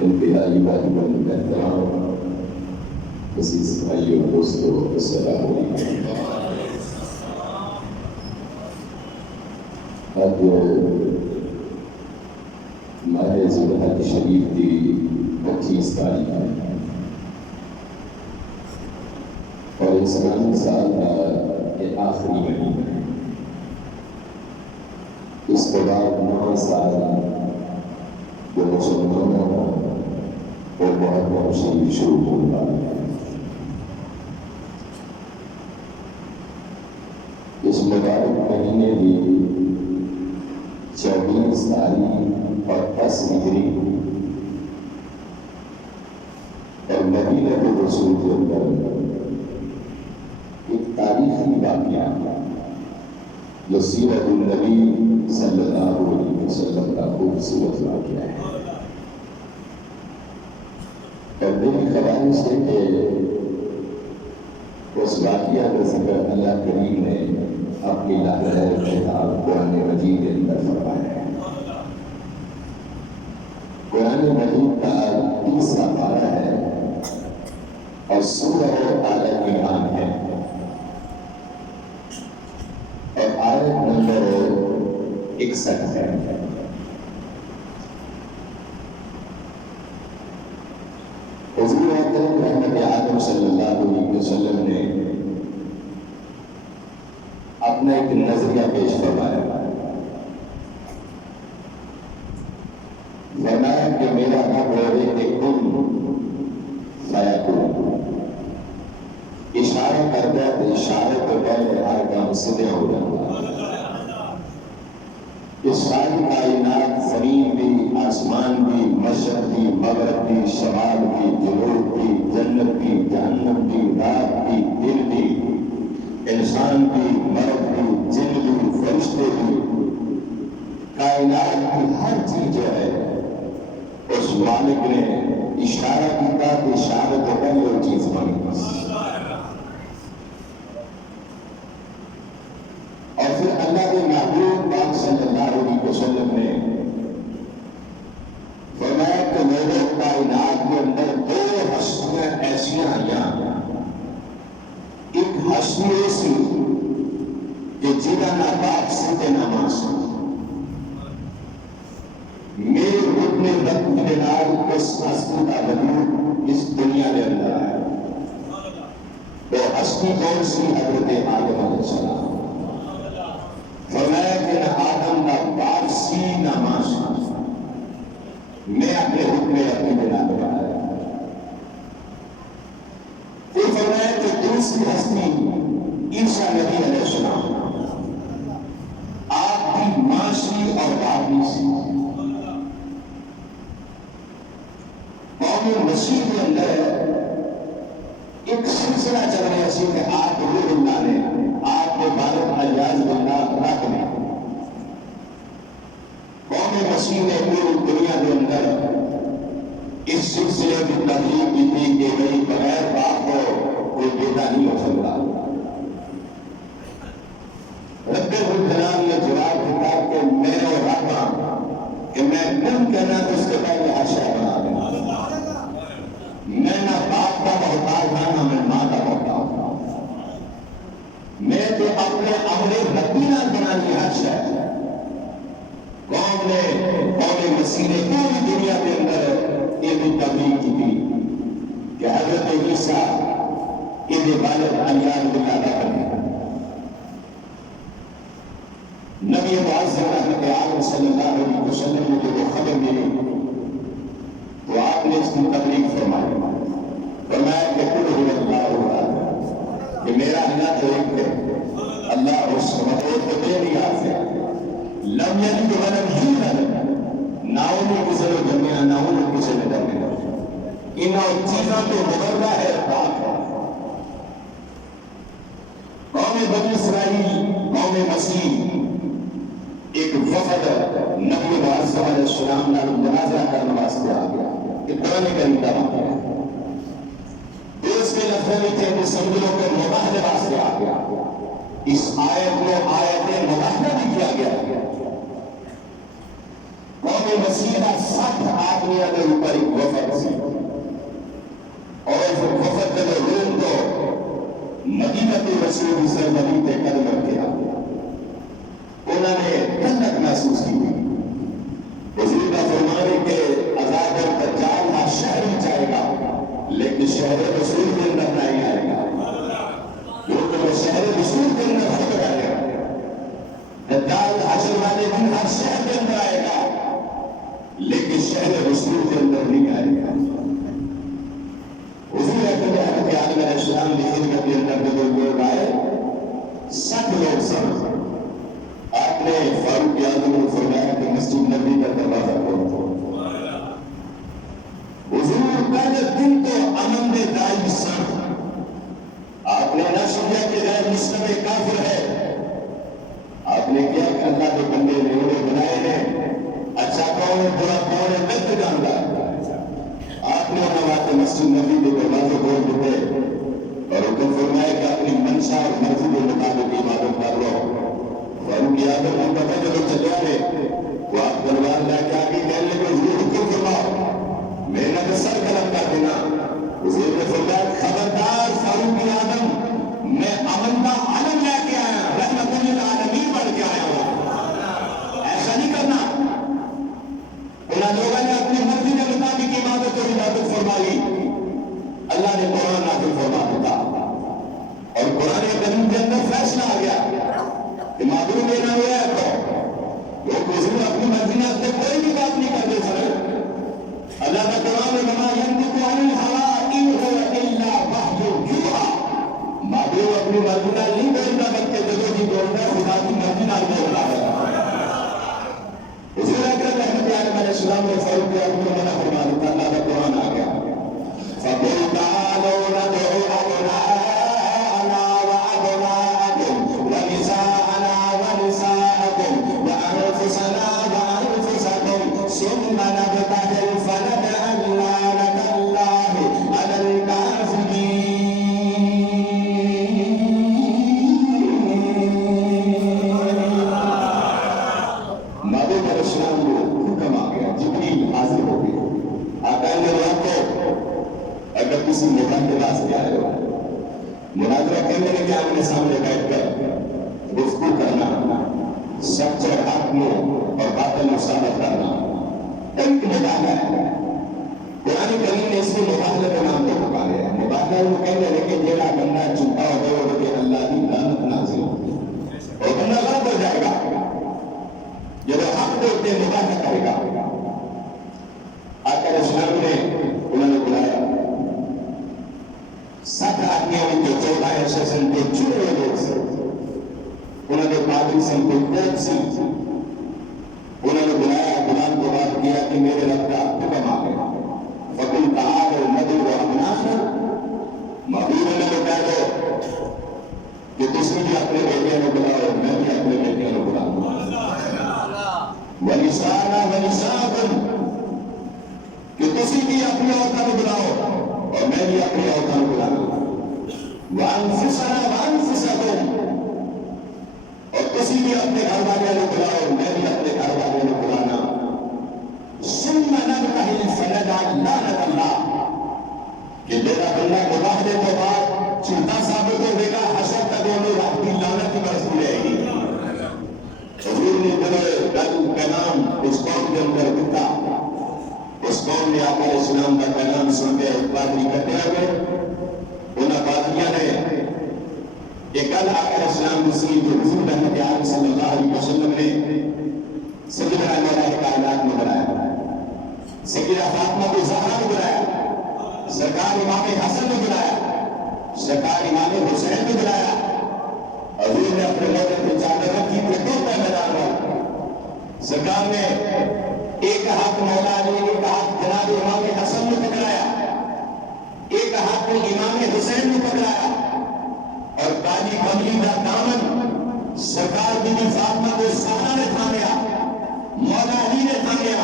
انتہائی محترم احترام عزیز بھائیوں دوستوں السلام علیکم۔ آج ماہ ذوالحج شریف کی 25 تاریخ ہے اور اسلامی سال کا یہ آخری مہینہ ہے۔ اس کے بعد نیا سال جو مسلمانوں کا اور بہت بہت شریف شروع ہونے والا ہے۔ اس مبارک مہینے کی 24 تاریخ اور 10 ہجری اور مدینہ رسول کے اندر ایک تاریخی واقعہ جو سیرت النبی صلی اللہ علیہ وسلم کا خوبصورت واقعہ ہے۔ اور میری خواہش ہے کہ اس واقعہ کا ذکر اللہ کریم نے اپنی لاہور کتاب قرآن مجید کے اندر فرمایا ہے۔ قرآن مجید کا 30واں پارہ ہے اور سورہ آل عمران ہے اور آیت نمبر 61 ہے۔ حضور اکرم رحمت عالم صلی اللہ علیہ وسلم نے اپنا ایک نظریہ پیش فرمایا، فرمایا کہ میرا رب ہے کن فیکون، اشارہ کرتا ہے تو اشارے تو پہلے ہر کام سدھے ہو جاتا۔ یہ ساری کائنات، زمین بھی، آسمان بھی، مشرق بھی، مغرب بھی، شمال بھی، جنوب بھی، جنت بھی، جہنم بھی، رات بھی، دل بھی، انسان بھی، مرد بھی، جن بھی، فرشتے بھی، کائنات کی ہر چیز جو ہے اس مالک نے اشارہ کیا کہ اشارہ تو پہلے وہ چیز بنی۔ اور پھر اللہ کے محبوب پاک صلی اللہ علیہ وسلم نے فرمایا کہ میرے کائنات کے اندر 2 ہستیاں ایسی آئیں، ایک ہستی ایسی کہ جنہاں نہ باپ سے نہ ماں سے، میرے رکن رب کے نال اس ہستی کا وجود اس دنیا کے اندر ہے۔ وہ ہستی کون سی؟ حضرت آدم علیہ السلام۔ فرمایا کہ نہ آدم نہ باپ سی نہ ماں سی، میں اپنے حکم اپنی بنا بنایا۔ پھر فرمایا کہ دوسری ہستی عیسیٰ نبی علیہ السلام، آپ بھی ماں سی اور باپ بھی سی۔ قوم مسیح کے اندر ایک سلسلہ چل رہا سی کہ آپ روح اللہ نے آپ کے بالغ اجاز اللہ رکھ لیں۔ قوم مسیح نے پوری دنیا کے اندر اس سلسلے کی تبلیغ کی تھی کہ بھئی بغیر باپ کو کوئی بیٹا نہیں ہو سکتا۔ رب الجلال نے جواب دیتا کہ میں اور رب کہ میں کن کہنا تو اس کے پہلے عرشہ بنا دوں، میں نہ باپ کا محتاج نہ میں ماں کا محتاج، میں تو اپنے امر ربی نہ بنا لیا عرشہ۔ قوم نے قوم مسیح نے پوری دنیا کے اندر یہ بھی تبلیغ کی تھی کہ حضرت عیسیٰ ابن بالغ عیاض باللہ رکھ لیں۔ نبی معظم رحمت عالم صلی اللہ علیہ وسلم نے جو خبر ملی تو آپ نے اس کی تبلیغ فرمائی، فرمایا کہ قل هو اللہ احد، کہ میرا اللہ تو ایک ہے، اللہ اس مدد کو بے نیاز ہے، لم یلد ولم یولد، نہ انہوں کسی نے جمعہ نہ انہوں کسی نے جمعہ، انہوں چیزوں کے مبرہ ہے پاک ہے۔ قوم بنی اسرائیل، قوم مسیح ایک وفد نبی معظم علیہ السلام نے جنازہ کرنے واسطے آ گیا کہ قرآن کریم کا واقعہ ہے۔ اس کے لفظ میں تھے کہ سمجھو کہ مباہلے واسطے آ گیا۔ اس آیت میں آیت مباہلہ بھی کیا گیا۔ قوم وسیلہ 60 آدمیاں کے اوپر ایک وفد سی اور اس وفد کے روم تو مدینہ رسول کی سرزمین پہ قدم رکھے آ گیا. انہوں نے ٹھنڈک محسوس کی تھی. حضور کا فرمان ہے کہ عذاب الدجال ہر شہر میں جائے گا لیکن شہر رسول کے اندر نہیں آئے گا. کیونکہ شہر رسول کے اندر خود آئے گا. دجال حشر والے دن ہر شہر کے اندر آئے گا لیکن شہر رسول کے اندر نہیں آئے گا. حضور اکرم حضرت عالم علیہ السلام کی خدمت کے اندر جو لوگ آئے 60 لوگ سن. آپ نے فاروق اعظم کو فرمایا کہ مسجد نبی کا دروازہ کھولو. حضور پہلے دن تو امن میں دائم سن. آپ نے نہ سمجھا کہ غیر مسلم کافر ہے. آپ نے کیا کہ اللہ کے بندے نے انہیں بنائے ہیں. اچھا کون ہے برا کون ہے میں تو جانتا. آپ نے ہمارے مسجد نبی کے دروازے کھول دیتے اور حکم فرمایا کہ اپنی منشا اور مرضی کے مطابق عبادت کر لو. فاروق اعظم کو پتہ جب چلے آئے وہ آپ دربار لا کے آگے کہنے لگے حضور حکم فرماؤ میرا تو سر قلم کر دینا. حضور نے فرمایا خبردار فاروق اعظم میں امن کا علم لے کے آیا رحمت للعالمین بن کے آیا ہوں. ایسا نہیں کرنا. انہوں لوگوں نے اپنی مرضی کے مطابق عبادت اور عبادت فرمائی. اللہ نے قرآن نازل فرما دیتا اور قرآن کریم کے اندر فیصلہ آ گیا کہ معلوم دینا ہوا ہے تو لوگ حضور اپنی مرضی میں اپنے کوئی بھی بات نہیں کرتے سر. اللہ کا قرآن میں وما ينطق عن الهوى ان هو الا وحی یوحی. معلوم اپنی مرضی میں نہیں بولتا بلکہ جب جی بولتا ہے خدا کی مرضی میں بولتا ہے. حضور اکرم رحمت عالم علیہ السلام نے فاروق اعظم کو منع فرما دیتا. اللہ کا قرآن آ گیا فَقُلْ تَعَالَوْا نَدْعُ أَبْنَاءَنَا وَأَبْنَاءَكُمْ وَنِسَاءَنَا وَنِسَاءَكُمْ وَأَنفُسَنَا وَأَنفُسَكُمْ ثُمَّ نَبْتَهِلْ فَنَجْعَلْ لَعْنَتَ اللَّهِ عَلَى الْكَاذِبِينَ. معبود علیہ السلام کو حکم آ گیا. جبریل حاضر ہو گئے. آقا نے رات کو اگر کسی مدن کے پاس گیا ہے مناظرہ کرنے کے آمنے سامنے بیٹھ کر گفتگو کرنا سچ اور حق میں اور باطل میں ثابت کرنا ایک مباحثہ ہے. قرآن کریم نے اس کو مباحثہ کے نام پہ پکارے ہیں. مباحثہ وہ کہنے لگے کہ جیڑا بندہ چنتا ہو کہ اللہ کی لعنت نازل ہوگی اور بندہ غلط ہو جائے گا. جب حق دیکھتے مباحثہ کرے گا. آقا علیہ السلام نے انہوں نے بلایا 60 آدمیوں میں جو 14 ایسے سن کو چنے ہوئے لوگ سے انہوں نے پادری سن کو کوٹ سے انہوں نے بلایا. قرآن کو بات کیا کہ میرے رب کا حکم آ گیا فَقُلْ تَعَالَوْا نَدْعُ أَبْنَاءَنَا. محبوب نے کہہ دو کہ تم بھی اپنے بیٹے کو بلاؤ میں بھی اپنے بیٹے کو بلاؤں. وَنِسَاءَنَا وَنِسَاءَكُمْ کہ تسی بھی اپنی عورتوں کو بلاؤ اور میں بھی اپنی عورتوں کو بلاؤں. وَأَنفُسَنَا وَأَنفُسَكُمْ اور تسی بھی اپنے گھر والوں کو بلاؤ میں بھی اپنے گھر والوں کو بلانا. ثُمَّ نَبْتَهِلْ فَنَجْعَلْ لَعْنَتَ اللَّهِ کہ میرا بندہ مباحثے کے بعد جھوٹا ثابت ہوگے گا حشر تک دونوں رب کی لعنت کی برستی رہے گی. حضور نے جب کلام اس قوم کے اندر دیتا اس قوم نے آقا علیہ السلام کا کلام سن کے پادری کہتے ہوئے انہاں پادریاں نے کہ کل آقا علیہ السلام دوسری جو حضور رحمت عالم صلی اللہ علیہ وسلم نے سیدنا مولا کائنات میں بنایا سیدہ فاطمہ کو زہرا کو بنایا سرکار امام حسن نے بنایا سرکار امام حسین نے بنایا. حضور نے اپنے موقع پہ چادر رکھی پہ میدان میں سرکار نے ایک ہاتھ مولا علی ایک ہاتھ جناب امام حسن نے پکڑایا ایک ہاتھ امام حسین نے پکڑایا اور کالی کملی کا دامن سرکار بی بی فاطمہ کو زہرا نے تھامیا مولا علی نے تھامیا.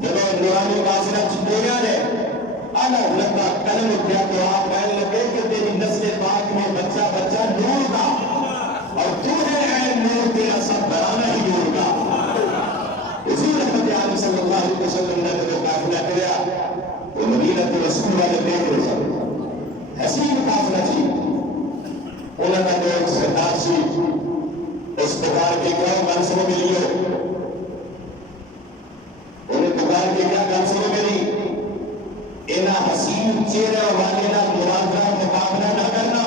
جب نورانی بادشاہ چندوریا نے الگ لگا قلم اٹھیا تو آپ کہنے لگے کہ تیری نسل پاک میں بچہ بچہ نور کا اور تو ہے اے نور تیرا سب بھرانا ہی نور کا. حضور رحمت عالم صلی سی اس پکار کے کیا منصب ملی ہو انہیں پکار کے کیا منصب ملی انہا حسین چہرے والے نہ مرادہ مقابلہ نہ کرنا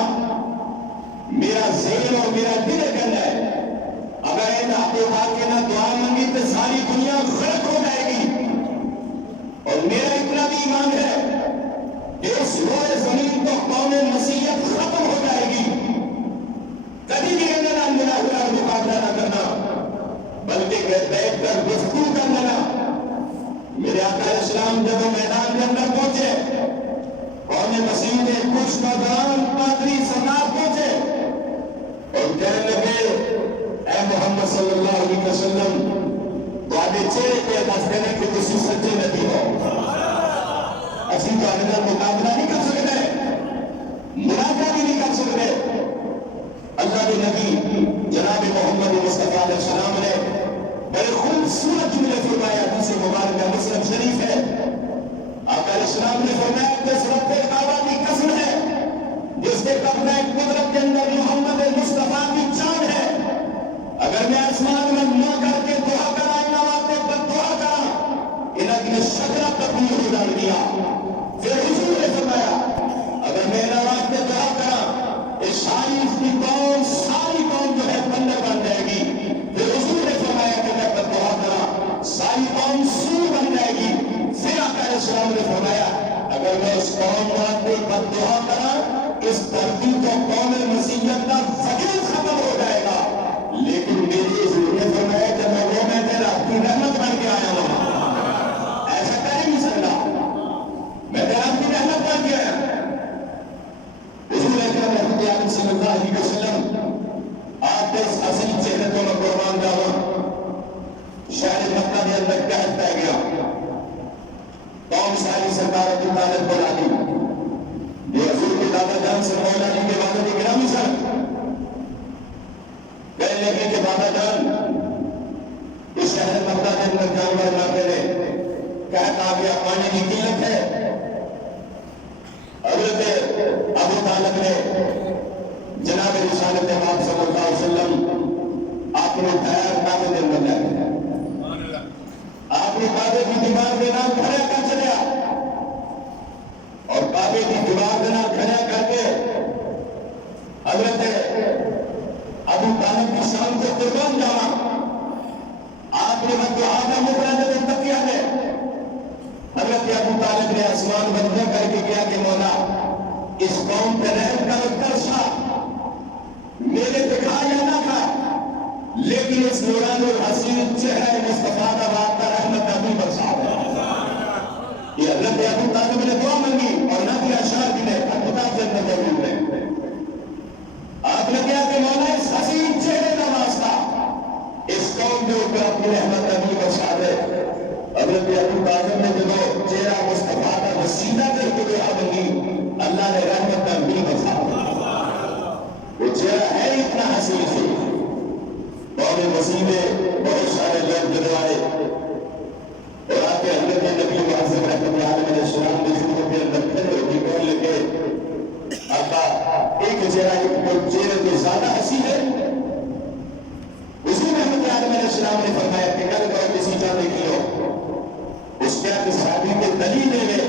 میرا ذہن اور میرا دل کرنا ہے اگر انہا پکار کے نہ دعا منگی تو ساری دنیا غرق ہو جائے گی اور میرا اتنا بھی ایمان ہے کہ اس روئے زمین تو قوم مسیحیت ختم ہو جائے گی کبھی بھی انہا مناظرہ مقابلہ نہ کرنا بلکہ بیٹھ کر گفتگو کرنا میرے آقا علیہ السلام جب وہ میدان کے اندر پہنچے قوم مسیح نے کچھ نوجوان پادری سردار پہنچے اور کہنے لگے اے محمد صلی اللہ علیہ وسلم تواڈے چہرے پہ دس دینے کہ تسی سچے نبی ہو اسی تو اندر مقابلہ نہیں کر سکتے مناظرہ بھی نہیں کر سکتے اللہ کے نبی جناب محمد مصطفیٰ علیہ السلام نے بڑے خوبصورت جملے فرمایا حدیث مبارکہ مسلم شریف ہے آقا علیہ السلام نے فرمایا کہ اس رب کعبہ کی قسم ہے جس کے قبضہ قدرت کے اندر محمد مصطفیٰ کی جان ہے اگر میں آسمان میں نہ کر کے دعا کرا ان واسطے پر دعا کرا انہاں کی شکل تبدیل ہو جائے گیا پھر حضور نے فرمایا اگر میں ان واسطے دعا کرا اس ساری قوم جو ہے بندر بن جائے گی پھر حضور نے فرمایا کہ میں پر دعا کرا ساری قوم سور بن جائے گی پھر آقا علیہ السلام نے فرمایا اگر میں اس قوم واسطے پر دعا کرا اس دھرتی کو قوم مسیحیت کا وجود ختم ہو جائے گا لیکن میری حضور نے فرمایا کہ میں وہ میں تیرا اپنی رحمت بن کے آیا ہوں ایسا کر ہی نہیں سکتا میں تیرا اپنی رحمت بن کے آیا حضور اکرم رحمت اللہ صلی اللہ علیہ وسلم آپ کے اس اصلی چہرے کو میں قربان جاؤں شہر مکہ کے اندر قحط پہ گیا قوم ساری سرکار ابو طالب بلا دی یہ حضور کے دادا جان سے مولا جی کے والد گرامی سن کہنے لگے کہ بابا جان اس شہر مکہ کے اندر جانور نہ کرے قحط آ گیا پانی کی قلت ہے حضرت ابو طالب نے جناب رسالت امام صلی اللہ علیہ وسلم آپ نے اٹھایا کعبے کے اندر لے گیا آپ نے کعبے کی دیوار کے نام کھڑا کر چلیا اور کعبے کی دیوار کے نام کھڑا کر کے حضرت ابو طالب کی شان کو قربان جانا آپ نے بدعا کا مفرد تقیہ ہے حضرت ابو طالب نے آسمان بندہ کر کے کیا کہ مولا اس قوم پہ رحم کر ترسا میرے دکھا یا نہ کھا لیکن اس نوران الحسین چہرہ مصطفیٰ کا وعدہ رحمت ابھی برسا ہے یہ حضرت ابو طالب نے دعا مانگی اور نہ بھی اشعار بھی نے کتاب سے اندر موجود ہے آپ نے کیا کہ مولا اس حسین چہرے کا واسطہ اس قوم کے اوپر اپنی رحمت ابھی برسا دے حضرت ابو طالب نے جب چہرہ مصطفیٰ کا وسیلہ کر کے دعا مانگی اللہ نے رحمت ابھی برسا دے وہ چہرہ ہے اتنا حسین سے قوم مسیح میں بہت سارے لوگ جدوائے اور آپ کے حضرت نبی معظم رحمت اللہ علیہ السلام نے شروع کے اندر کھڑے ہو کے کہنے لگے آقا ایک چہرے کے زیادہ حسین ہے حضور رحمت اللہ علیہ السلام نے فرمایا کہ کل کرو کسی چاہتے کی ہو اس کے آگے صحابی کے دلیل دے گئے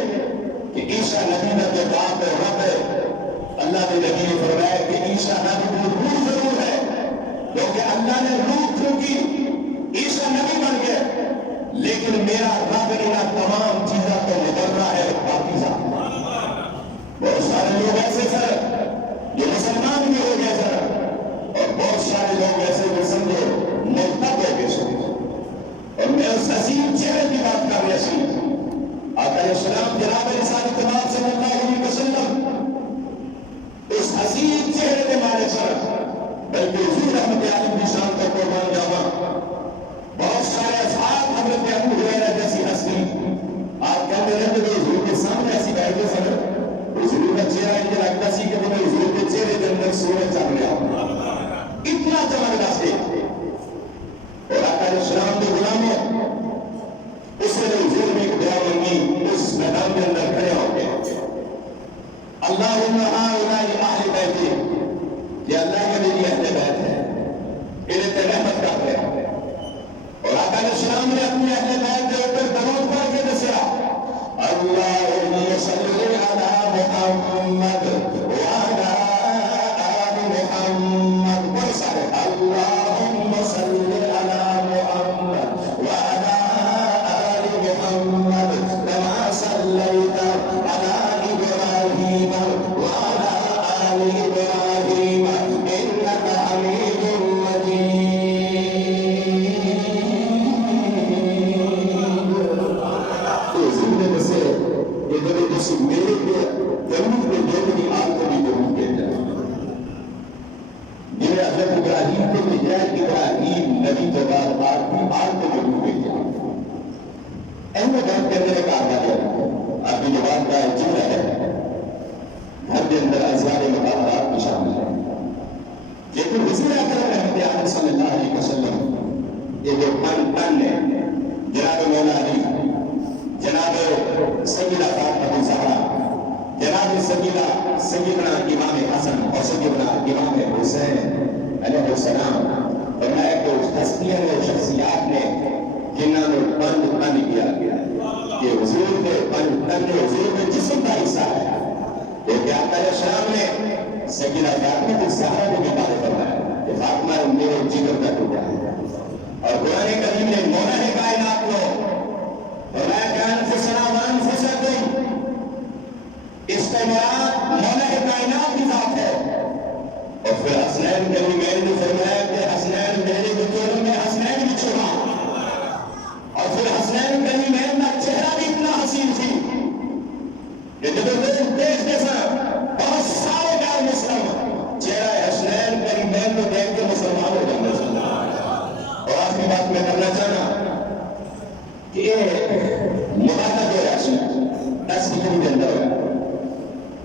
کہ عیسیٰ نبی کا جو باپ ہے رب ہے اللہ نے نبی نے فرمایا کہ عیسیٰ نبی روح ضرور ہے کیونکہ اللہ نے روح چونکی عیسیٰ نبی بن گئے لیکن میرا رب انہاں تمام چیزیں تو مقررہ ہے باقی ذات بہت سارے لوگ ایسے سر جو مسلمان بھی ہو گئے سر اور بہت سارے لوگ ایسے جو سمجھو مرتد ہو گئے سر اور میں اس حسین چہرے کی بات کر رہا سی آقا علیہ السلام جناب رسالت امام صلی اللہ علیہ وسلم اس حسین چہرے کے مالے سر بلکہ حضور رحمت عالم کی شان کا قربان جاوا بہت سارے افعال حضرت ابو ہریرہ بیٹھ کے اندر ایک آدھا دیا آپ کی جوان کا ذکر ہے گھر کے اندر ازیاد مقامات بھی شامل ہے لیکن حضور اکرم رحمت عالم صلی اللہ علیہ وسلم یہ جو پن ہے جناب مولا علی جناب سیدہ فاطمہ الزہرا جناب سیدنا امام حسن اور سیدنا امام حسین علیہ السلام فرمایا کہ اس ہستیاں اور شخصیات نے جنہوں نے پن کیا گیا کہ حضور کے پن حضور کے جسم کا حصہ ہے کہ آقا علیہ السلام نے سیدنا فاطمہ الزہرا کو بھی بات فرمایا کہ فاطمہ میرے جگر کا ٹکڑا ہے اور قرآن کریم نے مولا ہے کائنات کو فرمایا کہ انفسنا وانفسکم اس کا مراد مولا ہے کائنات کی ذات ہے اور پھر حسنین کے لیے نے فرمایا کہ حسنین میرے بچوں میں حسنین بھی چھوڑا اور پھر حسنین کے لیے کا چہرہ بھی اتنا حسین تھی کہ جب لوگ دیکھتے سر بہت سارے غیر مسلم چہرہ حسنین کے لیے کو دیکھ کے مسلمان ہو جاتے سر اور آخری بات میں کرنا چاہنا کہ یہ مبادہ جو ہے حسنین 10 ہجری کے اندر ہے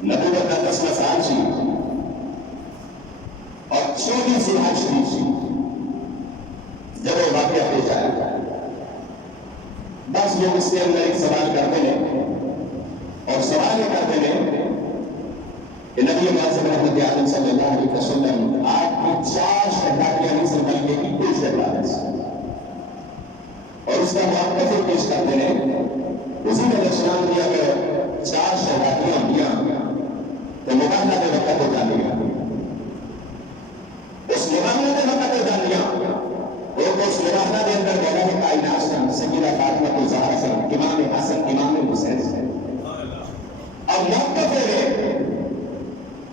نبوت کا 10واں سال سی اور 14 ذوالحج شریف سی جب وہ واقعہ پیش آیا بس لوگ اس کے اندر ایک سوال کرتے ہیں اور سوال یہ کرتے ہیں کہ نبی معظم رحمت عالم صلی اللہ علیہ وسلم آپ کی 4 شہادتیں نہیں سن بلکہ کی کوئی شہادت اور اس کا موقف پیش کرتے ہیں حضور علیہ السلام نے اگر 4 شہادتیں دیا تو مقابلہ کے وقت ہو جانے گا اس مقابلہ کے وقت ہو جانے گا وہ اس مقابلہ کے اندر مولا ہے کائنات سے سیدہ فاطمہ الزہرا سے امام حسن امام حسین سے اب موقف ہے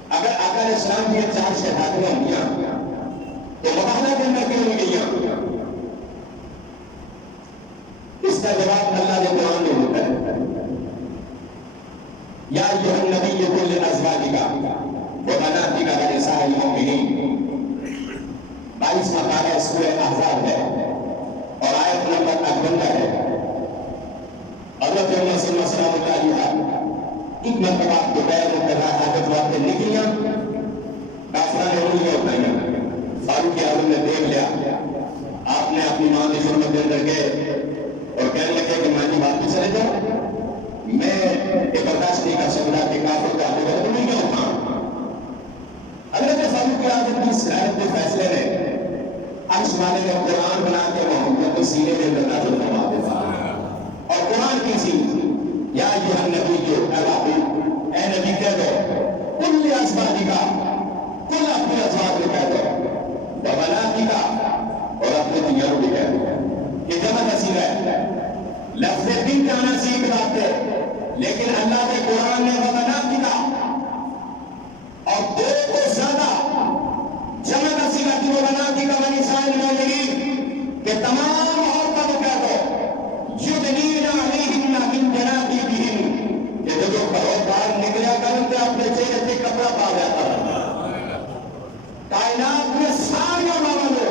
اگر آقا علیہ السلام کی 4 شہادتیں ہوں گیا تو مقابلہ کے اندر کیوں نہیں گیا اس کا جواب اللہ نے قرآن میں ہوتا ہے یا ایھا النبی قل لازواجک وبناتک ونساء المؤمنین 22 مقالہ سورہ احزاب ہے اور آیت نمبر 58 ہے حضرت محمد صلی اللہ علیہ وسلم ایک مرتبہ دوپہر میں کر حاجت وقت نکلیاں کافرہ نے انہیں اٹھائیاں فاروق اعظم نے دیکھ لیا آپ نے اپنی ماں کی خدمت کے اندر گئے اور کہنے لگے کہ ماں جی واپس چلے جاؤ میں یہ برداشت نہیں کر سکتا کہ کافر کا آگے بڑھے نہیں کیا ہوتا حضرت فاروق اعظم کی صلاحیت کے فیصلے نے عرش والے نے قرآن بنا کے محمد کو سینے میں اندر نازل فرما دیتا اور قرآن کی سی یا ایھا النبی جو اے نبی کہہ دو کل ازواجک کل اپنے ازواج کو کہہ دو وبناتک اور اپنے دنیا کو بھی کہہ دو یہ جمع نصیب ہے لفظ دین کا نصیب بات ہے لیکن اللہ کے قرآن نے وبناتک اور 2 کو زیادہ جمع نصیب کی وبناتک ونساء المؤمنین کہ تمام عورتوں کو کہہ دو یدنین علیہن من جلابیبہن کہ جو گھروں باہر نکلیا کرتے اپنے چہرے پہ کپڑا پا جاتا کائنات میں سارے معاملے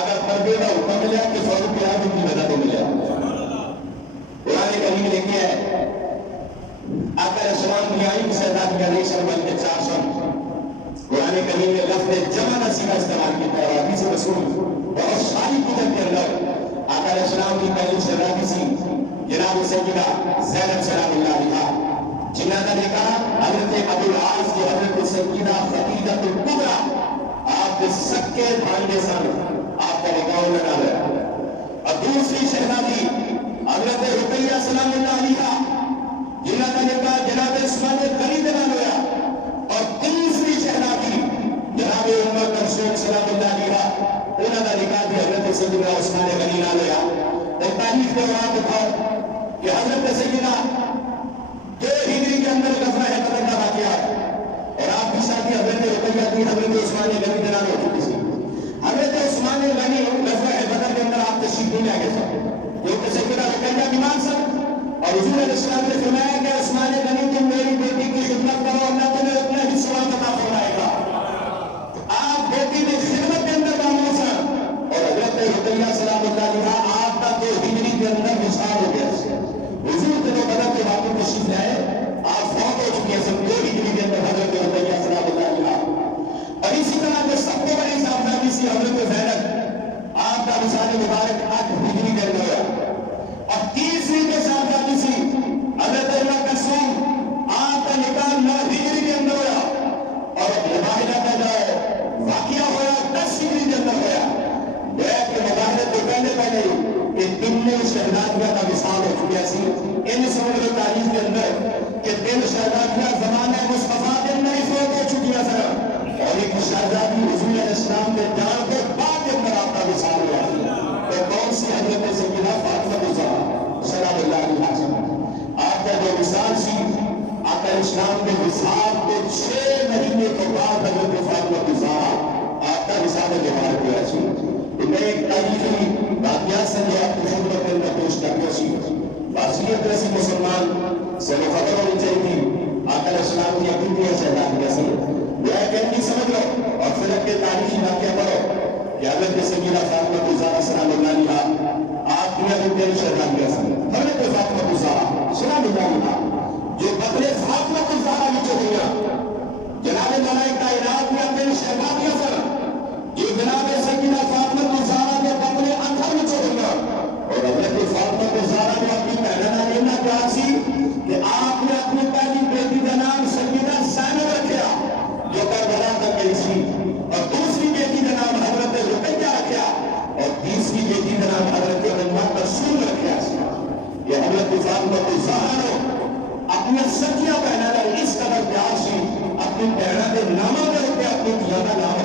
اگر پردے کا حکم ملیا کہ فاروق اعظم کی وجہ تو ملیا قرآن کریم نے کیا ہے آقا علیہ السلام کی آئی کی سرداد کا نہیں سن بلکہ 4 سن قرآن کریم نے لفظ جمع نصیبہ استعمال کی ہے اور حدیث رسول بہت ساری کتب کے اندر آقا علیہ السلام کی پہلی شہزادی سی جناب سیدہ زینب سلام اللہ علیہا جنہوں نے کہا حضرت ابو العاص کی حضرت سیدہ خدیجہ الکبریٰ آپ کے سکے بھانجے سن آپ کا نکاح لگا رہا اور دوسری شہزادی حضرت رقیہ سلام اللہ علیہا جنہوں نے کہا جناب عثمان غنی دلال ہویا اور تیسری شہزادی جناب عمر کلثوم سلام اللہ علیہا انہوں نے نکاح بھی حضرت سیدنا عثمان غنی نال ہویا اور تاریخ کے وہاں دکھاؤ کہ حضرت سیدنا 2 ہجری کے اندر غزوہ بدر کا واقعہ اور آپ کی شادی حضرت رقیہ کی حضرت عثمان غنی دلال ہو چکی تھی حضرت عثمان غنی غزوہ بدر کے اندر آپ تشریف نہیں لے گئے سب جو کہ سیدنا رقیہ بیمار سب اور حضور علیہ السلام نے فرمایا کہ عثمان غنی تم میری بیٹی کی خدمت کرو اللہ تمہیں اتنا ہی ثواب عطا فرمائے گا آپ بیٹی کی خدمت کے اندر معمول ہیں اور حضرت رقیہ سلام اللہ علیہا آپ کا 2 ہجری کے اندر وصال ہو گیا جیسی مسلمان سے خبر ہونی چاہیے آقا علیہ السلام کی اپنی شہدان کیسے وہ ایک سمجھ لو اور پھر اپنے تاریخی واقعہ پڑھو کہ حضرت سیدہ فاطمہ الزہرا سلام اللہ علیہا آپ کی اپنی شہدان کیسے حضرت فاطمہ الزہرا سلام اللہ علیہا جو بدلے فاطمہ الزہرا میں چلیا جناب ملائکہ کائنات میں اپنے شہدان کیسے جو جناب سیدہ فاطمہ الزہرا کے بدلے اندر میں چلیا اور حضرت فاطمہ الزہرا نے اپنی پہننا لینا کیا سی کہ آپ نے اپنی پہلی بیٹی کا نام سیدہ زینب رکھا جو کربلا تک گئی تھی اور دوسری بیٹی کا نام حضرت رقیہ رکھا اور تیسری بیٹی کا نام حضرت ام کلثوم رکھا یہ حضرت فاطمہ الزہرا نے اپنے سکیا پہننا اس قدر پیار سی اپنی پہنا کے نامہ کر کے اپنی دیا کا نام